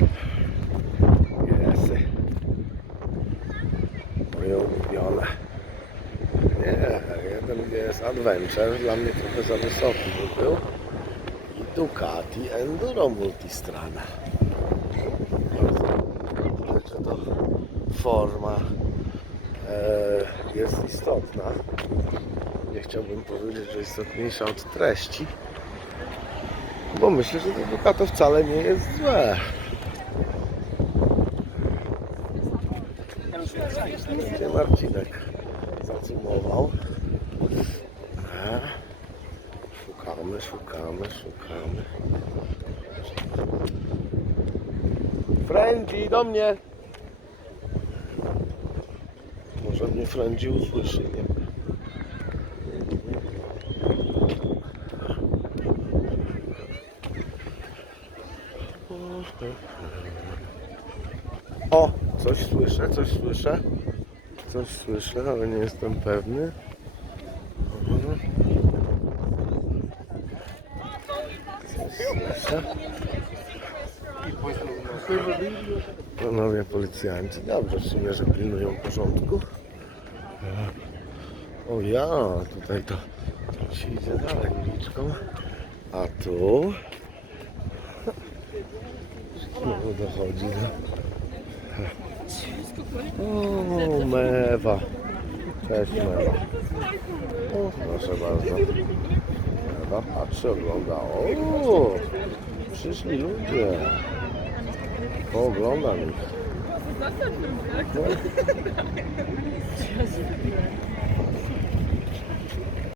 Jest. Moje ulubione. Nie, jeden jest Adventure, dla mnie trochę za wysoki by był. I Ducati Enduro Multistrada. Widać, że to forma e, jest istotna. Nie chciałbym powiedzieć, że istotniejsza od treści. Bo myślę, że to Ducato wcale nie jest złe. Gdzie Marcinek zacumował. E, Szukamy, szukamy, szukamy. Friendly, do mnie! Może mnie Friendly usłyszy, nie? O, coś słyszę, coś słyszę. Coś słyszę, ale nie jestem pewny. Słyszę. Panowie policjanci, dobrze w sumie, że pilnują porządku. O ja, tutaj to się idzie dalej uliczką. A tu znowu dochodzi do... O, mewa. Cześć mewa. O, proszę bardzo. Mewa patrzy, ogląda. O, przyszli ludzie. Pooglądam ich. No.